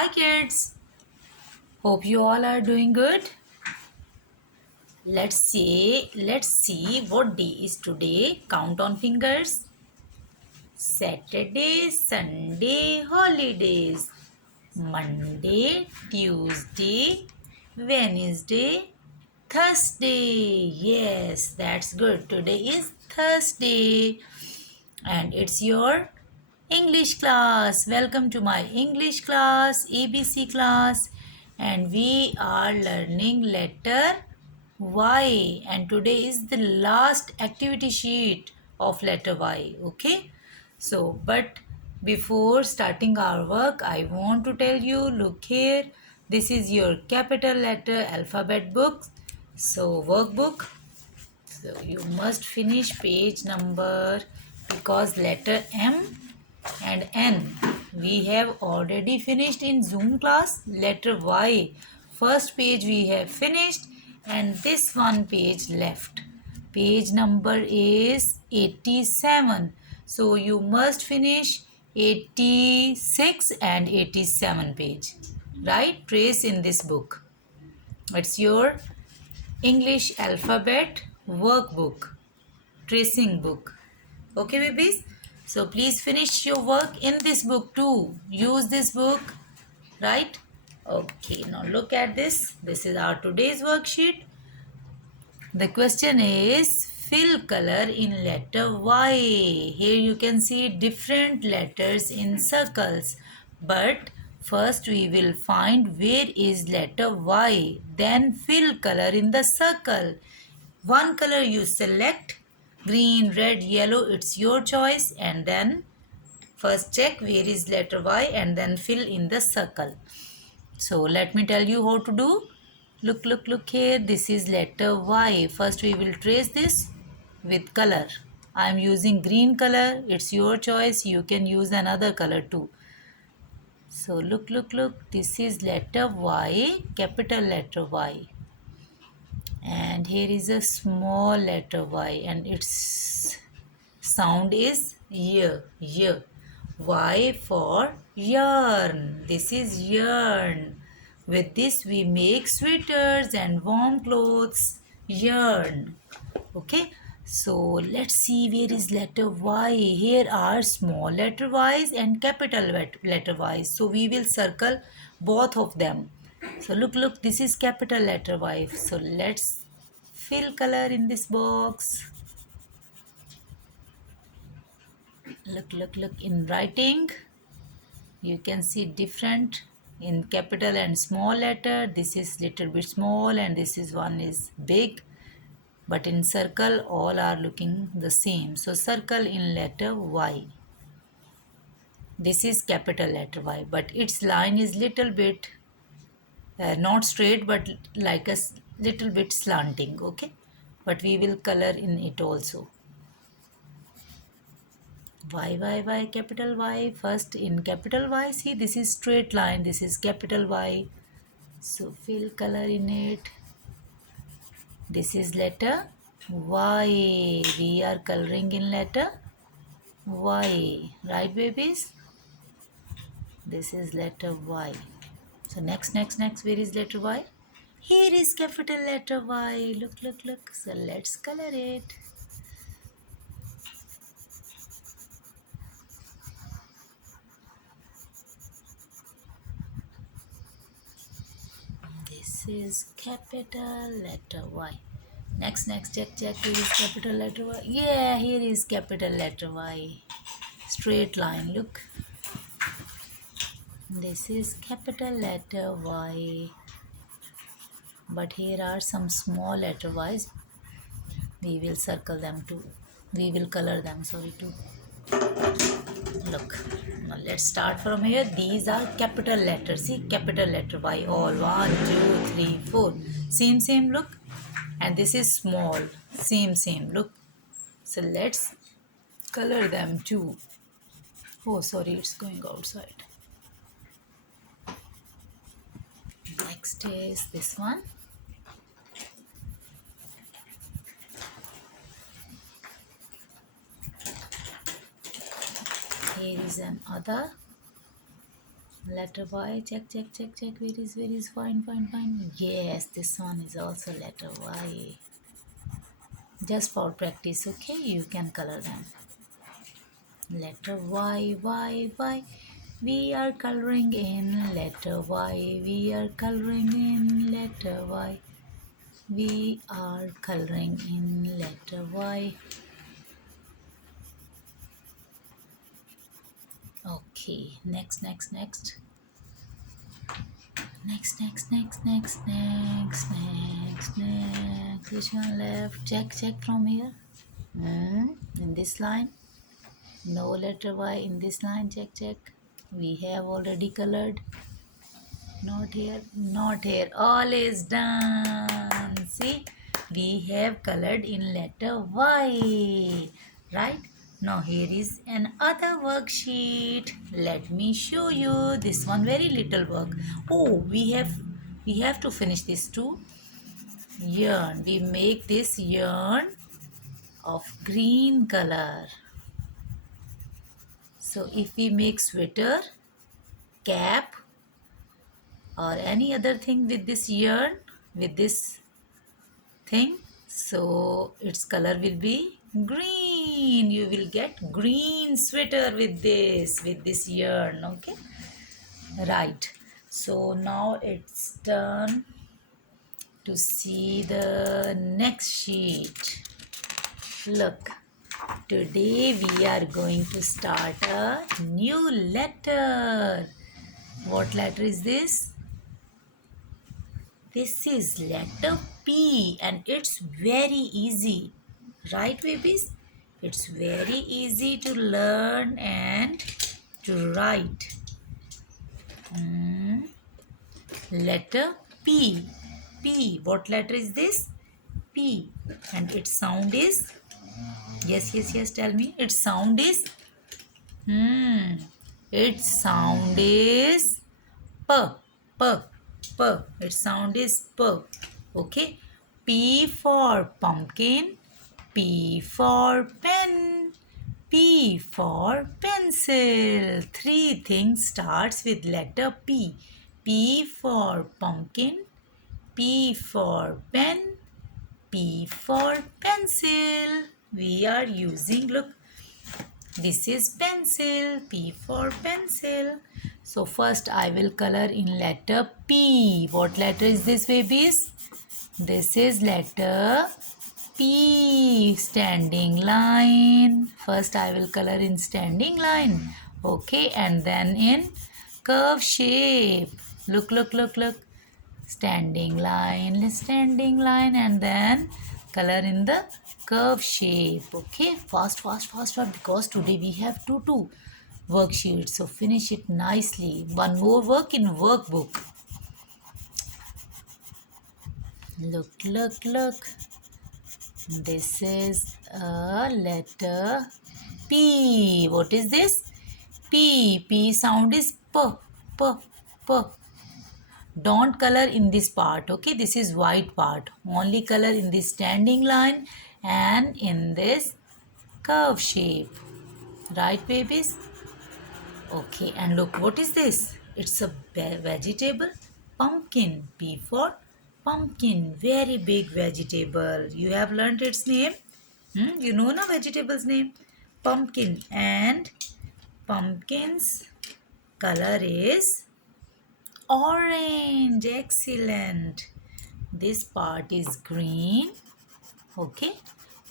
Hi kids, hope you all are doing good. Let's see what day is today. Count on fingers. Saturday, Sunday, holidays. Monday, Tuesday, Wednesday, Thursday. Yes, that's good. Today is Thursday and it's your English class. Welcome to my English class, ABC class, and we are learning letter Y. And today is the last activity sheet of letter Y. Okay, so but before starting our work, I want to tell you, look here, this is your capital letter alphabet book. So workbook, so you must finish page number, because letter M and N we have already finished in Zoom class. Letter Y, first page we have finished and this one page left. Page number is 87. So you must finish 86 and 87 page. Right? Trace in this book. It's your English alphabet workbook, tracing book. Okay, babies? So please finish your work in this book too. Use this book, right? Okay, now look at this. This is our today's worksheet. The question is fill color in letter Y. Here you can see different letters in circles. But first we will find where is letter Y. Then fill color in the circle. One color you select, green, red, yellow, it's your choice, and then first check where is letter Y and then fill in the circle. So let me tell you how to do. Look here, this is letter Y. First we will trace this with color. I am using green color, it's your choice, you can use another color too. So look, this is letter Y, capital letter Y. And here is a small letter Y and its sound is y. Y for yarn. This is yarn. With this we make sweaters and warm clothes. Yarn. Okay. So let's see where is letter Y. Here are small letter Y's and capital letter Y's. So we will circle both of them. So look, this is capital letter Y. So let's fill color in this box. Look in writing. You can see different in capital and small letter. This is little bit small and this is one is big. But in circle all are looking the same. So circle in letter Y. This is capital letter Y, but its line is little bit not straight but like a little bit slanting. Okay, but we will color in it also. Y, capital Y. First in capital Y, see this is straight line, this is capital Y. So fill color in it. This is letter Y. We are coloring in letter Y. Right, babies? This is letter Y. So next, where is letter Y? Here is capital letter Y. Look. So let's color it. This is capital letter Y. Next, check. Here is capital letter Y. Yeah, here is capital letter Y. Straight line, look. This is capital letter Y. But here are some small letter Y's. We will circle them too. We will color them, sorry, too. Look. Now let's start from here. These are capital letters. See, capital letter Y. All 1, 2, 3, 4. Same, look. And this is small. Same, look. So let's color them too. Oh, sorry, it's going outside. Next is this one. Here is another. Letter Y. Check, check, check, check. Where is? Fine, fine, fine. Yes, this one is also letter Y. Just for practice, okay? You can color them. Letter Y, Y, Y. We are coloring in letter Y. We are coloring in letter Y. We are coloring in letter Y. Okay, next, next, next. Next, next, next, next, next, next, next. Which one left? Check, check from here. In this line. No letter Y in this line. Check, check. We have already colored. Not here, not here. All is done. See, we have colored in letter Y. Right? Now here is another worksheet. Let me show you. This one very little work. Oh, we have to finish this too. Yarn. We make this yarn of green color. So if we make sweater, cap, or any other thing with this yarn, with this thing, so its color will be green. You will get green sweater with this yarn. Okay, right. So now it's turn to see the next sheet. Look, today we are going to start a new letter. What letter is this? This is letter P and it's very easy. Right, babies? It's very easy to learn and to write. Letter P. P. What letter is this? P. And its sound is? Yes, yes, yes. Tell me. Its sound is? Its sound is P. P. P. Its sound is P. Okay. P for pumpkin. P for pen. P for pencil. Three things starts with letter P. P for pumpkin. P for pen. P for pencil. We are using, look, this is pencil. P for pencil. So first I will color in letter P. What letter is this, babies? This is letter P. Standing line. First I will color in standing line. Okay, and then in curve shape. Look, look, look, look. Standing line, and then color in the curve shape. Okay, fast, fast, fast, fast, because today we have two worksheets, so finish it nicely. One more work in workbook. Look, look, look. This is a letter P. What is this? P. P sound is P. P. P. Don't color in this part. Okay, this is white part. Only color in this standing line and in this curve shape. Right, babies? Okay, and look, what is this? It's a vegetable. Pumpkin. P for pumpkin. Very big vegetable. You have learned its name? You know na vegetable's name? Pumpkin. And pumpkin's color is orange. Excellent. This part is green. Okay.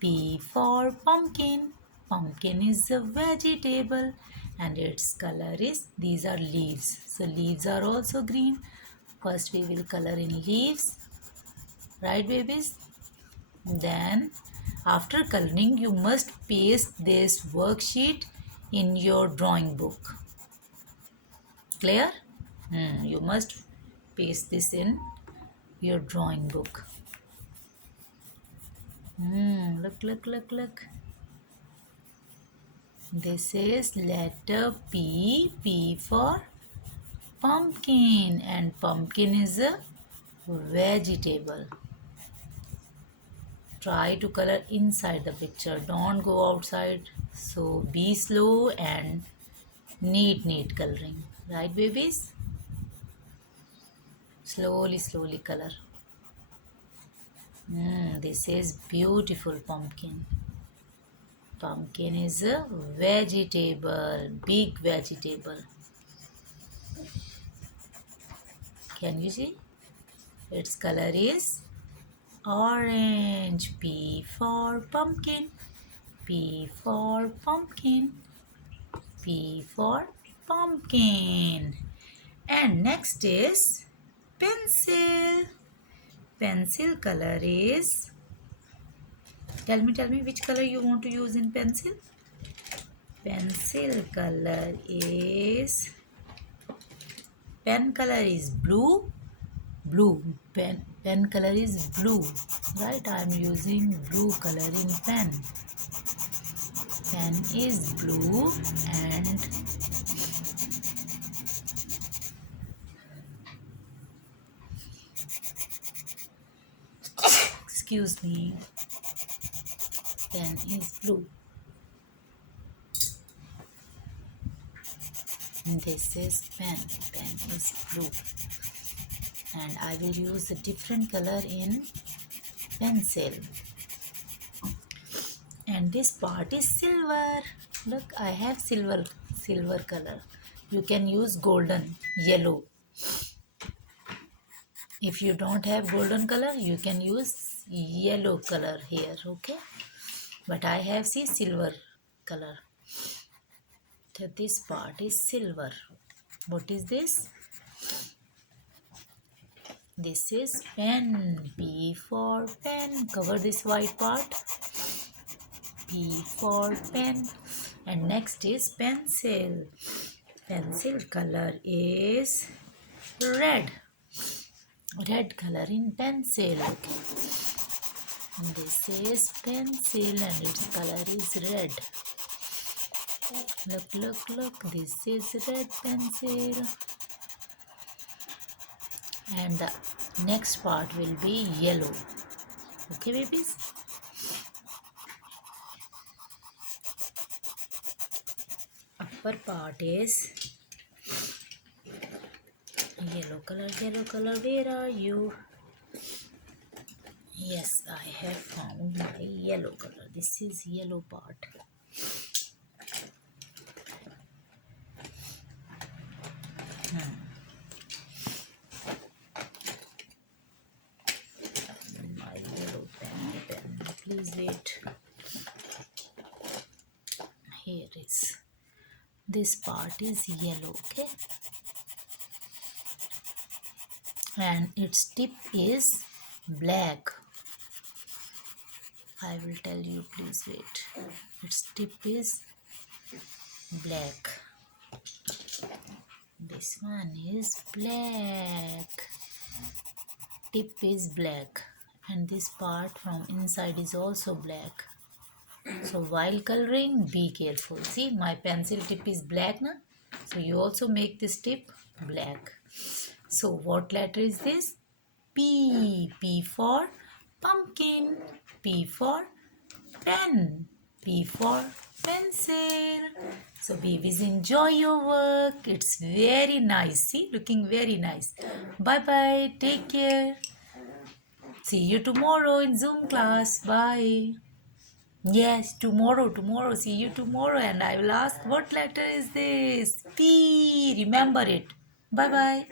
P for pumpkin. Pumpkin is a vegetable and its color is, these are leaves. So leaves are also green. First we will color in leaves. Right, babies? Then after coloring you must paste this worksheet in your drawing book. Clear? You must paste this in your drawing book. Look, look, look, look. This is letter P. P for pumpkin, and pumpkin is a vegetable. Try to color inside the picture. Don't go outside. So be slow and neat coloring. Right, babies? Slowly, slowly color. This is beautiful pumpkin. Pumpkin is a vegetable, big vegetable. Can you see? Its color is orange. P for pumpkin. P for pumpkin. P for pumpkin. And next is pencil. Pencil color is, tell me which color you want to use in pencil. Pencil color is, pen color is blue. Pen color is blue, right? I am using blue color in pen. Pen is blue and excuse me, pen is blue. This is pen is blue, and I will use a different color in pencil. And this part is silver. Look, I have silver color. You can use golden, yellow. If you don't have golden color, you can use yellow color here, okay? But I have silver color. So this part is silver. What is this? This is pen. P for pen. Cover this white part. P for pen. And next is pencil. Pencil color is red. Red color in pencil. Okay. And this is pencil and its color is red. Look. This is red pencil. And the next part will be yellow. Okay, babies? Upper part is yellow color. Where are you? Yes, I have found my yellow color. This is yellow part. My yellow pen. Please wait. Here is. This part is yellow, okay? And its tip is black. I will tell you, please wait. Its tip is black. This one is black. Tip is black. And this part from inside is also black. So while coloring, be careful. See, my pencil tip is black now. So you also make this tip black. So what letter is this? P. P for pumpkin. P for pen. P for pencil. So babies, enjoy your work. It's very nice. See, looking very nice. Bye-bye. Take care. See you tomorrow in Zoom class. Bye. Yes, tomorrow. See you tomorrow. And I will ask, what letter is this? P. Remember it. Bye-bye.